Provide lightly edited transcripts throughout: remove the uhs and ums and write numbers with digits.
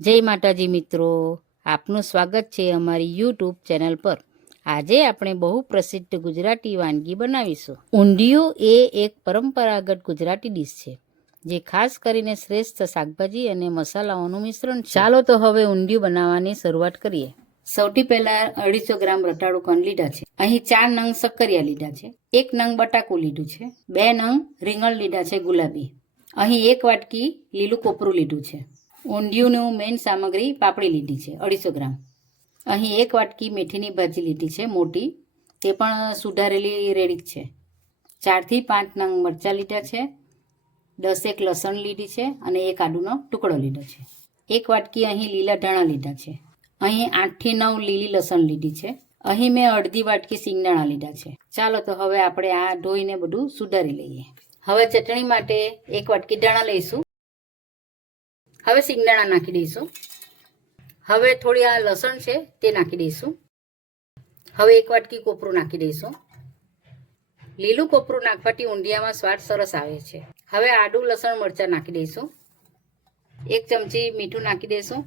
જય માતાજી મિત્રો, આપનું સ્વાગત છે અમારી યુટ્યુબ ચેનલ પર। આજે આપણે બહુ પ્રસિદ્ધ ગુજરાતી વાનગી બનાવીશું। ઊંધિયું એ એક પરંપરાગત ગુજરાતી ડીશ છે જે ખાસ કરીને શ્રેષ્ઠ શાકભાજી અને મસાલાઓનું મિશ્રણ છે। ચાલો તો હવે ઊંધિયું બનાવવાની શરૂઆત કરીએ। સૌથી પહેલા 250 ગ્રામ રતાળુ કણ લીધા છે। અહીં 4 નંગ શક્કરિયા લીધા છે, 1 નંગ બટાકું લીધું છે, 2 નંગ રીંગણ લીધા છે ગુલાબી, અહીં 1 વાટકી લીલું કોપરું લીધું છે। ઊંધિયુંનું મેઇન સામગ્રી પાપડી લીધી છે 250 ગ્રામ, અહીં 1 વાટકી મેથીની ભાજી લીધી છે મોટી, તે પણ સુધારેલી રેડી છે। 4 થી 5 નંગ મરચાં લીધા છે, 10 એક લસણ લીધી છે અને 1 આદુનો ટુકડો લીધો છે। 1 વાટકી અહીં લીલા ધાણા લીધા છે, અહીં 8 થી 9 લીલી લસણ લીધી છે, અહીં મેં અડધી વાટકી સિંગદાણા લીધા છે। ચાલો તો હવે આપણે આ ધોઈને બધું સુધારી લઈએ। હવે ચટણી માટે 1 વાટકી ધાણા લઈશું, હવે સિંગદાણા નાખી દઈશું, હવે થોડી આ લસણ છે તે નાખી દઈશું, હવે 1 વાટકી કોપરું નાખી દઈશું। લીલું કોપરું નાખવાથી ઊંધિયામાં સ્વાદ સરસ આવે છે। હવે આદુ લસણ મરચાં નાખી દઈશું, 1 ચમચી મીઠું નાખી દઈશું,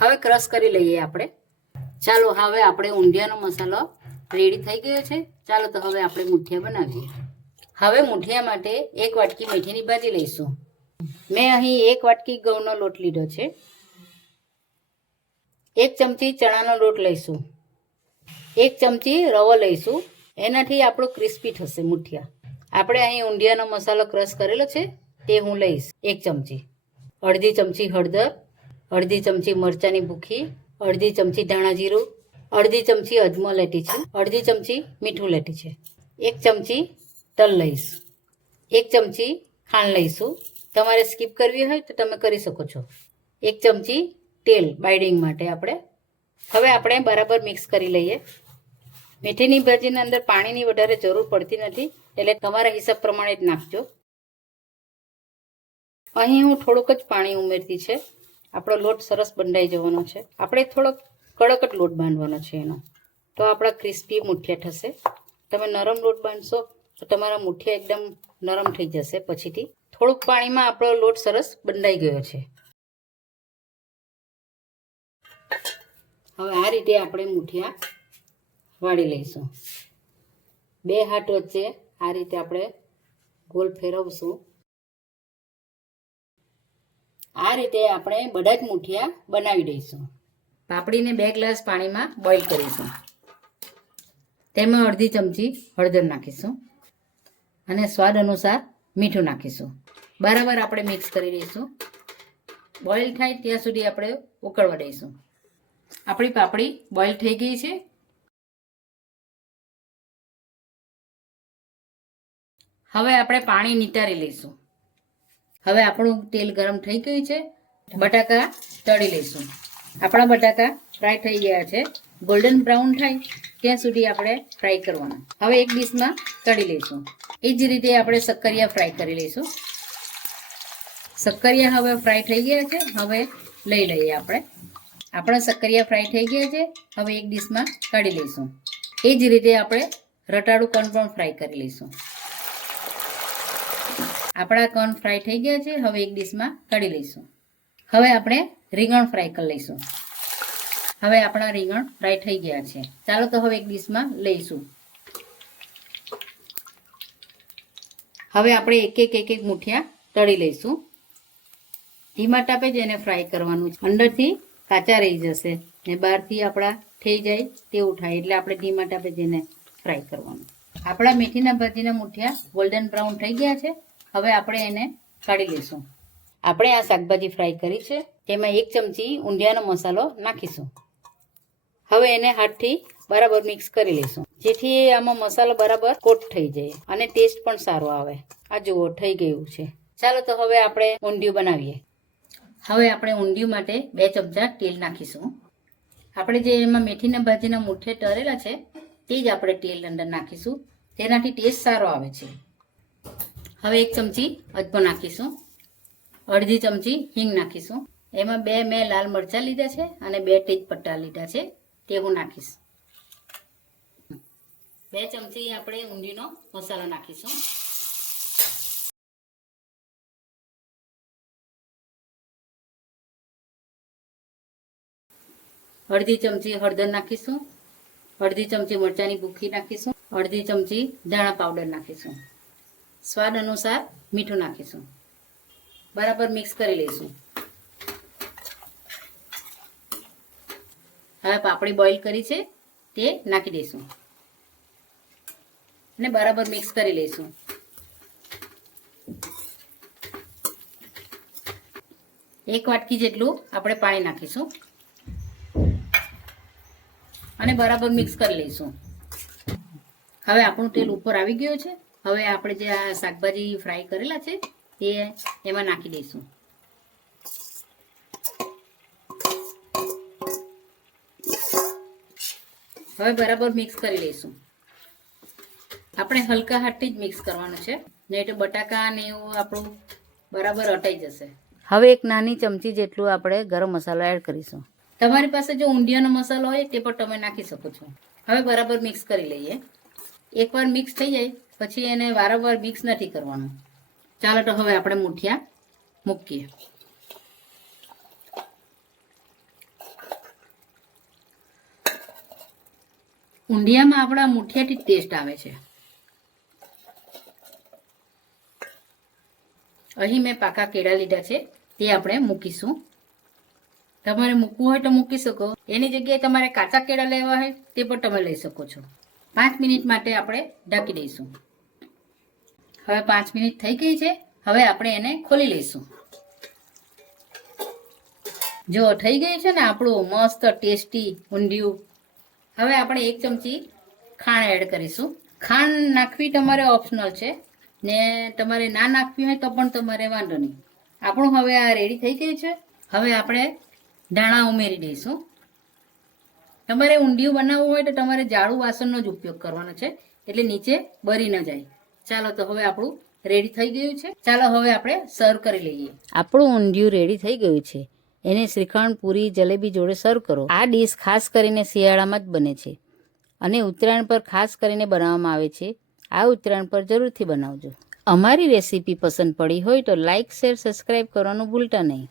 હવે ક્રશ કરી લઈએ આપણે। ચાલો હવે આપણે ઊંધિયાનો મસાલો રેડી થઈ ગયો છે। ચાલો તો હવે આપણે મુઠિયા બનાવીએ। હવે મુઠિયા માટે 1 વાટકી મેથીની ભાજી લઈશું। મેં અહીં 1 વાટકી ઘઉંનો લોટ લીધો છે, 1 ચમચી ચણાનો લોટ લઈશું, 1 ચમચી રવો લઈશું, એનાથી આપણું ક્રિસ્પી થશે મુઠિયા। આપણે અહીં ઊંધિયાનો મસાલો ક્રશ કરેલો છે તે હું લઈશ 1 ચમચી, અડધી ચમચી હળદર, અડધી ચમચી મરચાંની ભૂખી, અડધી ચમચી ધાણા જીરું, અડધી ચમચી અજમો લેતી છે, અડધી ચમચી મીઠું લેતી છે, 1 ચમચી તલ લઈશ, 1 ચમચી ખાંડ લઈશું, તમારે સ્કીપ કરવી હોય તો તમે કરી શકો છો, 1 ચમચી તેલ બાઇડિંગ માટે આપણે। હવે આપણે બરાબર મિક્સ કરી લઈએ। મેથીની ભાજીની અંદર પાણીની વધારે જરૂર પડતી નથી, એટલે તમારા હિસાબ પ્રમાણે જ નાખજો। અહીં હું થોડુંક જ પાણી ઉમેરતી છે, આપણો લોટ સરસ બંધાઈ જવાનો છે। આપણે થોડોક કડક જ લોટ બાંધવાનો છે એનો, તો આપણા ક્રિસ્પી મુઠિયા થશે। તમે નરમ લોટ બાંધશો તો તમારા મુઠિયા એકદમ નરમ થઈ જશે પછીથી। થોડુંક પાણીમાં આપણો લોટ સરસ બંધાઈ ગયો છે। હવે આ રીતે આપણે મુઠિયા વાળી લઈશું। 2 હાથ વચ્ચે આ રીતે આપણે ગોલ ફેરવશું। આ રીતે આપણે બધા જ મુઠિયા બનાવી દઈશું। પાપડીને 2 ગ્લાસ પાણીમાં બોઇલ કરીશું, તેમાં અડધી ચમચી હળદર નાખીશું અને સ્વાદ અનુસાર મીઠું નાખીશું। બરાબર આપણે મિક્સ કરી દઈશું। બોઇલ થાય ત્યાં સુધી આપણે ઉકળવા દઈશું। આપણી પાપડી બોઇલ થઈ ગઈ છે। હવે આપણે પાણી નિતારી લઈશું। હવે આપણું તેલ ગરમ થઈ ગયું છે, બટાકા તળી લઈશું। આપણા બટાકા ફ્રાય થઈ ગયા છે, ગોલ્ડન બ્રાઉન થાય ત્યાં સુધી આપણે ફ્રાય કરવાના। હવે એક ડીશમાં તળી લઈશું। એ જ રીતે આપણે શક્કરિયા ફ્રાય કરી લઈશું। શક્કરિયા હવે ફ્રાય થઈ ગયા છે, હવે લઈ લઈએ આપણે। આપણા શક્કરિયા ફ્રાય થઈ ગયા છે, હવે એક ડીશમાં કાઢી લઈશું। એ જ રીતે આપણે રતાળુ કણ પણ ફ્રાય કરી લઈશું। આપણા કણ ફ્રાય થઈ ગયા છે, હવે એક ડીશમાં કાઢી લઈશું। હવે આપણે રીંગણ ફ્રાય કરી લઈશું। હવે આપણા રીંગણ ફ્રાય થઈ ગયા છે, ચાલો તો હવે એક ડીશમાં લઈશું। હવે આપણે એક એક મુઠિયા તળી લઈશું। ધીમા તાપે જ એને ફ્રાય કરવાનું છે, અંદરથી કાચા રહી જશે ને બહારથી આપણા થઈ જાય તેવું થાય, એટલે આપણે ધીમા તાપે જ એને ફ્રાય કરવાનું। આપણા મેથીના ભાજીના મુઠિયા ગોલ્ડન બ્રાઉન થઈ ગયા છે, હવે આપણે એને કાઢી લઈશું। આપણે આ શાકભાજી ફ્રાય કરી છે, તેમાં 1 ચમચી ઊંધિયાનો મસાલો નાખીશું। હવે એને હાથથી બરાબર મિક્સ કરી લઈશું, જેથી આમાં મસાલો બરાબર કોટ થઈ જાય અને ટેસ્ટ પણ સારો આવે। આ જુઓ થઈ ગયું છે। ચાલો તો હવે આપણે ઊંધિયું બનાવીએ। હવે આપણે ઊંધિયું માટે 2 ચમચા તેલ નાખીશું। આપણે જે એમાં મેથીના ભાજીના મુઠિયા તળેલા છે તે જ આપણે તેલ અંદર નાખીશું, તેનાથી ટેસ્ટ સારો આવે છે। હવે 1 ચમચી અજમો નાખીશું, અડધી ચમચી હિંગ નાખીશું, એમાં 2 મેં લાલ મરચાં લીધા છે અને 2 તેજ પત્તા લીધા છે તે હું નાખીશ। 2 ચમચી આપણે ઊંધિયાનો મસાલો નાખીશું। અડધી ચમચી હળદર નાખીશું, અડધી ચમચી મરચાંની ભૂકી નાખીશું, અડધી ચમચી ધાણા પાવડર નાખીશું, સ્વાદ અનુસાર મીઠું નાખીશું. બરાબર મિક્સ કરી લઈશું. હવે પાપડી બોઇલ કરી છે તે નાખી દઈશું અને બરાબર મિક્સ કરી લઈશું. એક વાટકી જેટલું આપણે પાણી નાખીશું અને બરાબર મિક્સ કરી લઈશું. હવે આપણું તેલ ઉપર આવી ગયું છે. હવે આપણે જે આ શાકભાજી ફ્રાય કરેલા છે તે એમાં નાખી દઈશું. હવે બરાબર મિક્સ કરી લઈશું. આપણે હલકા હાથથી જ મિક્સ કરવાનું છે, નહીં તો બટાકા ને એવું આપણું બરાબર અટાઈ જશે. હવે એક નાની ચમચી જેટલું આપણે ગરમ મસાલો એડ કરીશું. તમારી પાસે જો ઊંધિયાનો મસાલો હોય તે પણ તમે નાખી શકો છો. હવે બરાબર મિક્સ કરી લઈએ. એકવાર મિક્સ થઈ જાય પછી એને વારંવાર મિક્સ નથી કરવાનું. ચાલો તો હવે આપણે મુઠિયા મૂકીએ. ઊંધિયામાં આપણા મુઠિયાથી જ ટેસ્ટ આવે છે. અહીં મેં પાકા કેળા લીધા છે તે આપણે મૂકીશું. તમારે મૂકવું હોય તો મૂકી શકો, એની જગ્યાએ તમારે કાચા કેળા લેવા હોય તે પણ તમે લઈ શકો છો. 5 મિનિટ માટે આપણે ઢાંકી દઈશું. હવે 5 મિનિટ થઈ ગઈ છે. હવે આપણે એને ખોલી લઈશું. જો થઈ ગયું છે ને આપણું મસ્ત ટેસ્ટી ઊંધિયું. હવે આપણે 1 ચમચી ખાંડ એડ કરીશું. ખાંડ નાખવી તમારે ઓપ્શનલ છે ને તમારે ના નાખવી હોય તો પણ તમારે વાંધો નહીં. આપણું હવે આ રેડી થઈ ગયું છે. હવે આપણે ધાણા ઉમેરી દઈશું. તમારે ઊંધિયું બનાવવું હોય તો તમારે જાડું વાસણનો જ ઉપયોગ કરવાનો છે, એટલે નીચે બળી ન જાય. ચાલો તો હવે આપણું રેડી થઈ ગયું છે. ચાલો હવે આપણે સર્વ કરી લઈએ. આપણું ઊંધિયું રેડી થઈ ગયું છે. એને શ્રીખંડ, પૂરી, જલેબી જોડે સર્વ કરો. આ ડીશ ખાસ કરીને શિયાળામાં જ બને છે અને ઉત્તરાયણ પર ખાસ કરીને બનાવવામાં આવે છે. આ ઉત્તરાયણ પર જરૂરથી બનાવજો. અમારી રેસીપી પસંદ પડી હોય તો લાઇક, શેર, સબસ્ક્રાઈબ કરવાનું ભૂલતા નહીં.